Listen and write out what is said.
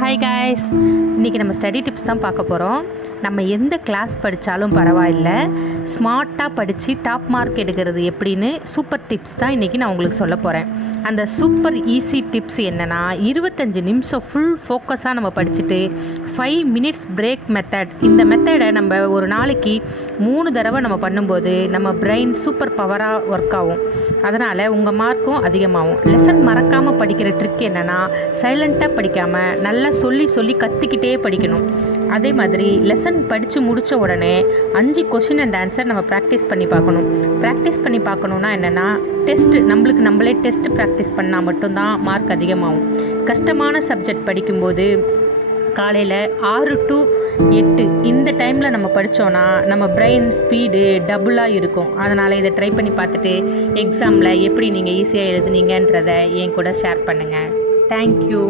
Hi guys, இன்றைக்கி நம்ம study tips தான் பார்க்க போகிறோம். நம்ம எந்த கிளாஸ் படித்தாலும் பரவாயில்ல, ஸ்மார்ட்டாக படித்து டாப் மார்க் எடுக்கிறது எப்படின்னு சூப்பர் டிப்ஸ் தான் இன்றைக்கி நான் உங்களுக்கு சொல்ல போகிறேன். அந்த சூப்பர் ஈஸி டிப்ஸ் என்னென்னா, 25 நிமிஷம் ஃபுல் ஃபோக்கஸாக நம்ம படிச்சுட்டு 5 மினிட்ஸ் பிரேக் மெத்தட். இந்த மெத்தடை நம்ம ஒரு நாளைக்கு 3 தடவை நம்ம பண்ணும்போது நம்ம பிரெயின் சூப்பர் பவராக ஒர்க் ஆகும். அதனால் உங்கள் மார்க்கும் அதிகமாகும். லெசன் மறக்காமல் படிக்கிற ட்ரிக் என்னென்னா, சைலண்ட்டாக படிக்காமல் நல்லா சொல்லி கற்றுக்கிட்டே படிக்கணும். அதே மாதிரி லெசன் படித்து முடித்த உடனே 5 கொஷின் அண்ட் ஆன்சர் நம்ம ப்ராக்டிஸ் பண்ணி பார்க்கணும். ப்ராக்டிஸ் பண்ணி பார்க்கணுன்னா என்னென்னா, நம்மளே டெஸ்ட் ப்ராக்டிஸ் பண்ணால் மட்டும்தான் மார்க் அதிகமாகும். கஷ்டமான சப்ஜெக்ட் படிக்கும்போது காலையில் 6 to 8 இந்த டைமில் நம்ம படித்தோன்னா நம்ம பிரெயின் ஸ்பீடு டபுளாக இருக்கும். அதனால் இதை ட்ரை பண்ணி பார்த்துட்டு எக்ஸாமில் எப்படி நீங்கள் ஈஸியாக எழுதுனீங்கன்றதை என் கூட ஷேர் பண்ணுங்கள். தேங்க்யூ.